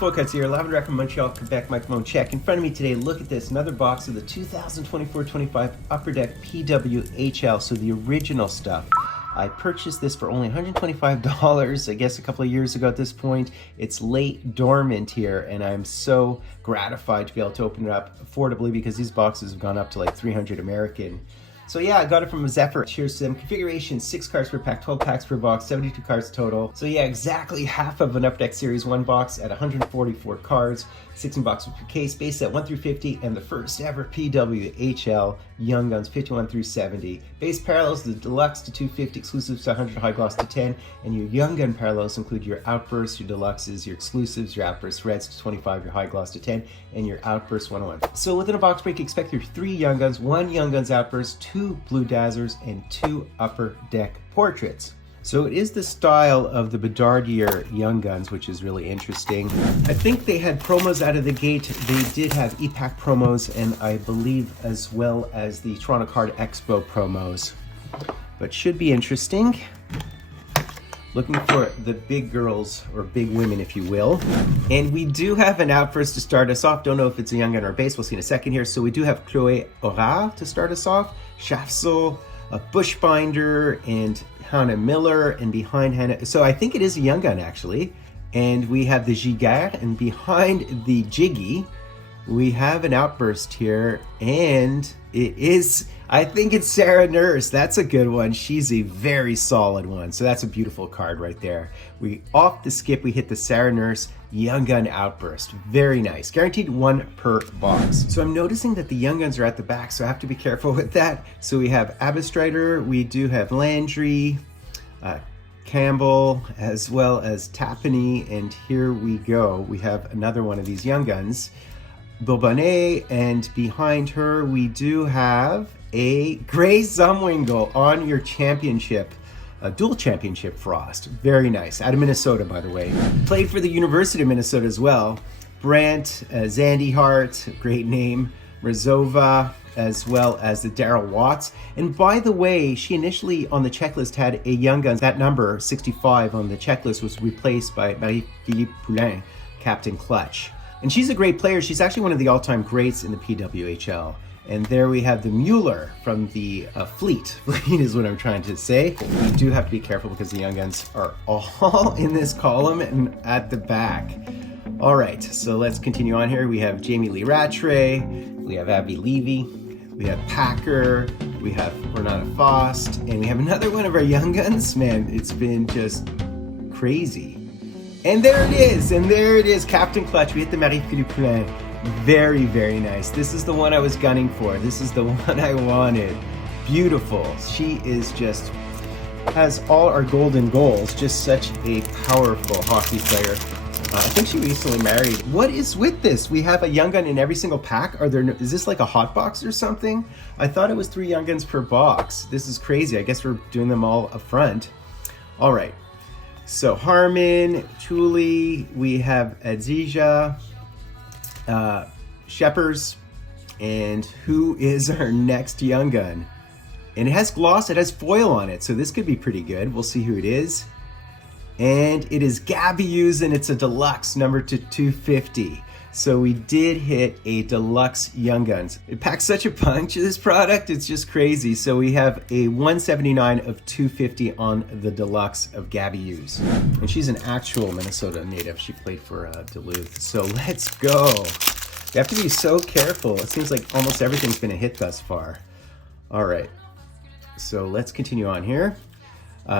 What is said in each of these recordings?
Fultoncards here, live and direct from Montreal, Quebec, microphone check. In front of me today, look at this, another box of the 2024-25 Upper Deck PWHL, so the original stuff. I purchased this for only $125, I guess a couple of years ago at this point. It's late dormant here, and I'm so gratified to be able to open it up affordably because these boxes have gone up to like 300 American. So yeah, I got it from a Zephyr. Cheers to them. Configuration, 6 cards per pack, 12 packs per box, 72 cards total. So yeah, exactly half of an Upper Deck Series 1 box at 144 cards, 16 boxes per case, base at 1 through 50, and the first ever PWHL Young Guns 51 through 70. Base parallels, the deluxe to 250, exclusives to 100, high gloss to 10, and your Young Gun parallels include your outbursts, your deluxes, your exclusives, your outburst reds to 25, your high gloss to 10, and your outburst 101. So within a box break, expect your 3 Young Guns, 1 Young Guns outburst, 2 Blue Dazzlers, and 2 Upper Deck portraits. So it is the style of the Bedardier Young Guns, which is really interesting. I think they had promos out of the gate. They did have EPAC promos, and I believe as well as the Toronto Card Expo promos. But should be interesting. Looking for the big girls, or big women if you will. And we do have an outburst to start us off. Don't know if it's a Young Gun or a base, we'll see in a second here. So we do have Chloe Aura to start us off, Schafsel, a Bushbinder, and Hannah Miller, and behind Hannah, so I think it is a Young Gun actually. And we have the Giger, and behind the Jiggy, we have an outburst here, and it is, I think it's Sarah Nurse. That's a good one. She's a very solid one. So that's a beautiful card right there. We off the skip, we hit the Sarah Nurse Young Gun outburst. Very nice. Guaranteed 1 per box. So I'm noticing that the Young Guns are at the back, so I have to be careful with that. So we have Abbestrider, we do have Landry, Campbell, as well as Tapani, and here we go. We have another one of these Young Guns. Bourbonnais, and behind her we do have a Grey Zumwinkel on your championship, a dual championship Frost. Very nice. Out of Minnesota, by the way. Played for the University of Minnesota as well. Brandt, Zandy Hart, great name. Razova, as well as the Daryl Watts. And by the way, she initially on the checklist had a Young Guns. That number, 65 on the checklist, was replaced by Marie-Philippe Poulin, Captain Clutch. And she's a great player. She's actually one of the all-time greats in the PWHL. And there we have the Mueller from the Fleet. Fleet is what I'm trying to say. We do have to be careful because the Young Guns are all in this column and at the back. All right, so let's continue on here. We have Jamie Lee Rattray, we have Abby Levy, we have Packer, we have Renata Fost, and we have another one of our Young Guns. Man, it's been just crazy. And there it is, Captain Clutch. We hit the Marie-Philippe Poulin. Very, very nice. This is the one I was gunning for. This is the one I wanted. Beautiful. She is just, has all our golden goals. Just such a powerful hockey player. I think she recently married. What is with this? We have a Young Gun in every single pack. Is this like a hot box or something? I thought it was 3 Young Guns per box. This is crazy. I guess we're doing them all up front. All right. So Harmon, Chuli, we have Adzija, Sheppers, and who is our next Young Gun? And it has gloss, it has foil on it, so this could be pretty good. We'll see who it is. And it is Gabby Hughes, and it's a deluxe number to 250. So we did hit a deluxe Young Guns. It packs such a punch, this product, it's just crazy. So we have a 179 of 250 on the deluxe of Gabby Hughes. And she's an actual Minnesota native. She played for Duluth. So let's go. You have to be so careful. It seems like almost everything's been a hit thus far. All right, so let's continue on here.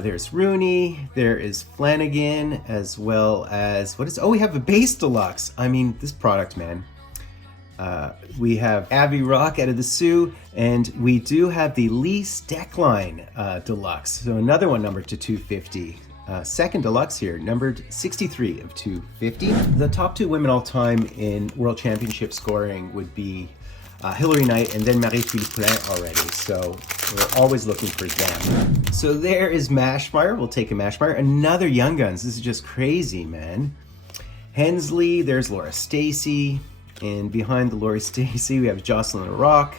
There's Rooney, there is Flanagan, as well as, we have a base deluxe. I mean, this product, man. We have Abby Rock out of the Sioux, and we do have the Lee Steckline deluxe. So another one numbered to 250. Second deluxe here, numbered 63 of 250. The top 2 women all time in World Championship scoring would be Hillary Knight and then Marie-Philippe Poulin already, so we're always looking for them. So there is Mashmeyer. We'll take a Mashmeyer. Another Young Guns. This is just crazy, man. Hensley, there's Laura Stacey, and behind the Laura Stacey we have Jocelyn Rock.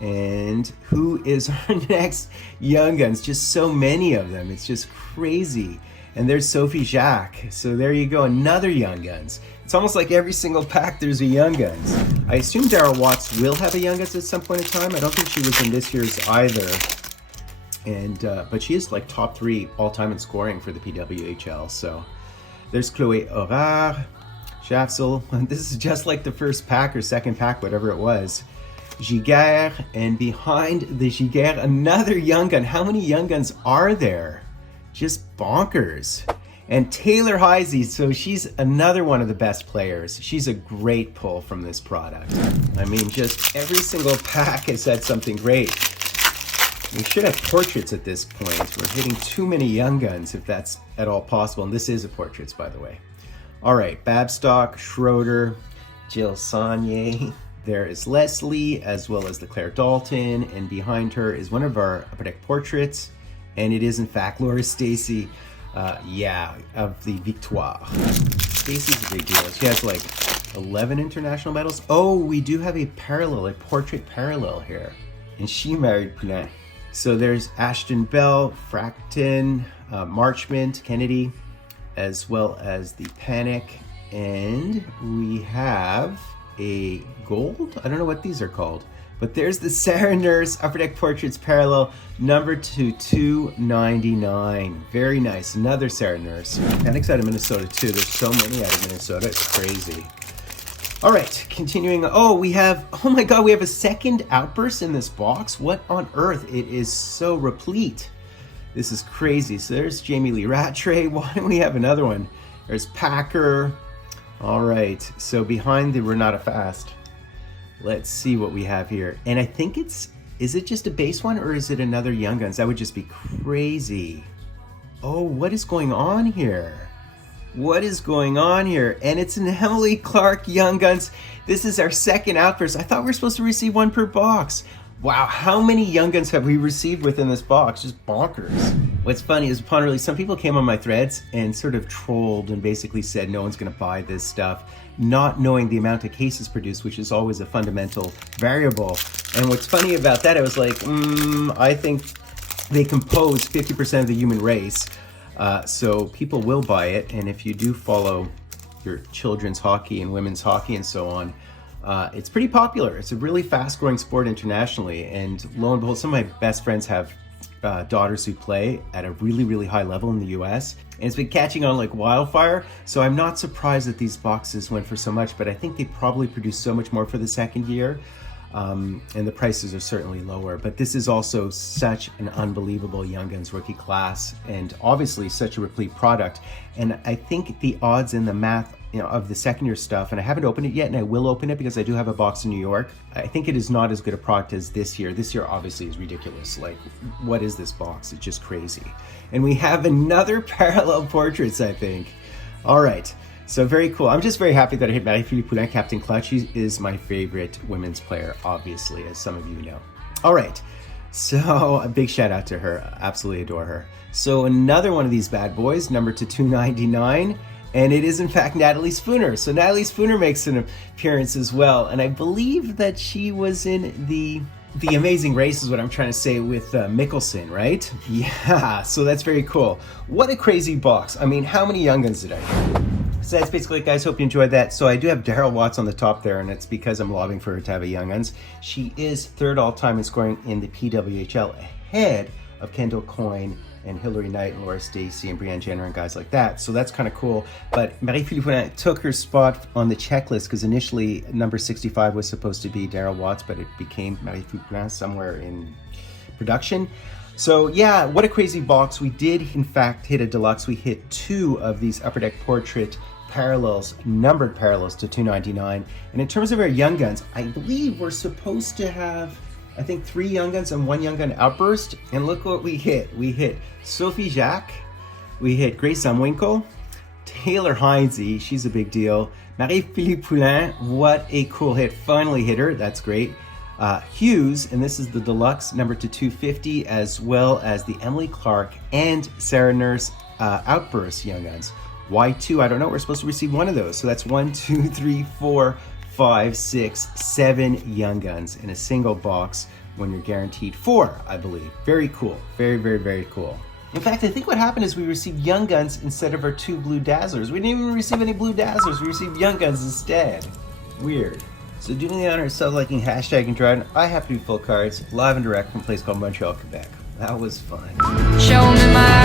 And who is our next Young Guns? Just so many of them. It's just crazy. And there's Sophie Jacques. So there you go, another Young Guns. It's almost like every single pack there's a Young Guns. I assume Daryl Watts will have a Young Guns at some point in time. I don't think she was in this year's either. And but she is like top 3 all-time in scoring for the PWHL. So there's Chloé Aurard, Schafzel. This is just like the first pack or second pack, whatever it was. Giguère, and behind the Giguère, another Young Gun. How many Young Guns are there? Just bonkers. And Taylor Heisey, so she's another one of the best players. She's a great pull from this product. I mean, just every single pack has said something great. We should have portraits at this point. We're hitting too many Young Guns if that's at all possible. And this is a portraits, by the way. All right, Babstock, Schroeder, Jill Saunier. There is Leslie, as well as the Claire Dalton. And behind her is one of our Upper Deck portraits. And it is, in fact, Laura Stacey, of the Victoire. Stacey's a big deal. She has like 11 international medals. Oh, we do have a parallel, a portrait parallel here. And she married Poulin. So there's Ashton Bell, Frampton, Marchment, Kennedy, as well as the Panic. And we have a gold? I don't know what these are called. But there's the Sarah Nurse Upper Deck Portraits Parallel, number 299. Very nice. Another Sarah Nurse. Panic's out of Minnesota too. There's so many out of Minnesota. It's crazy. All right, continuing. Oh, we have, oh my God, we have a second outburst in this box. What on earth? It is so replete. This is crazy. So there's Jamie Lee Rattray. Why don't we have another one? There's Packer. All right, so behind the Renata Fast. Let's see what we have here. And I think is it just a base one or is it another Young Guns? That would just be crazy. Oh, what is going on here? What is going on here? And it's an Emily Clark Young Guns. This is our second outburst. I thought we were supposed to receive one per box. Wow, how many Young Guns have we received within this box? Just bonkers. What's funny is upon release, some people came on my threads and sort of trolled and basically said no one's gonna buy this stuff, not knowing the amount of cases produced, which is always a fundamental variable. And what's funny about that, I was like, I think they compose 50% of the human race. So people will buy it. And if you do follow your children's hockey and women's hockey and so on, it's pretty popular. It's a really fast growing sport internationally. And lo and behold, some of my best friends have daughters who play at a really, really high level in the US. And it's been catching on like wildfire. So I'm not surprised that these boxes went for so much, but I think they probably produced so much more for the second year. And the prices are certainly lower, but this is also such an unbelievable Young Guns rookie class and obviously such a replete product. And I think the odds and the math, of the second year stuff, and I haven't opened it yet, and I will open it because I do have a box in New York. I think it is not as good a product as this year. This year obviously is ridiculous. Like, what is this box? It's just crazy. And we have another parallel portraits, I think. All right. So very cool. I'm just very happy that I hit Marie-Philippe Poulin, Captain Clutch. She is my favorite women's player, obviously, as some of you know. All right. So a big shout out to her. Absolutely adore her. So another one of these bad boys, number 299. And it is in fact Natalie Spooner. So Natalie Spooner makes an appearance as well. And I believe that she was in the Amazing Race is what I'm trying to say with Mickelson, right? Yeah, so that's very cool. What a crazy box. I mean, how many Young Guns did I get? So that's basically it, guys. Hope you enjoyed that. So I do have Daryl Watts on the top there, and it's because I'm lobbying for her to have a Young Guns. She is third all-time in scoring in the PWHL, ahead of Kendall Coyne and Hillary Knight and Laura Stacey and Brianne Jenner and guys like that. So that's kind of cool. But Marie-Philippe Poulin took her spot on the checklist because initially number 65 was supposed to be Daryl Watts, but it became Marie-Philippe Poulin somewhere in production. So yeah, what a crazy box. We did in fact hit a deluxe. We hit 2 of these Upper Deck Portrait parallels, numbered parallels to 299. And in terms of our Young Guns, I believe we're supposed to have, I think 3 Young Guns and 1 Young Gun outburst. And look what we hit. We hit Sophie Jacques, we hit Grace Zumwinkle, Taylor Heisey, she's a big deal, Marie-Philippe Poulin, what a cool hit. Finally hit her, that's great. Hughes, and this is the deluxe, number 250, as well as the Emily Clark and Sarah Nurse outburst Young Guns. Why 2? I don't know. We're supposed to receive 1 of those. So that's 1, 2, 3, 4, 5, 6, 7 Young Guns in a single box when you're guaranteed 4, I believe. Very cool. Very, very, very cool. In fact, I think what happened is we received Young Guns instead of our 2 Blue Dazzlers. We didn't even receive any Blue Dazzlers. We received Young Guns instead. Weird. So doing the honor of sub-liking, hashtagging, drawing, I happen to be Fultoncards, live and direct from a place called Montreal, Quebec. That was fun. Show me my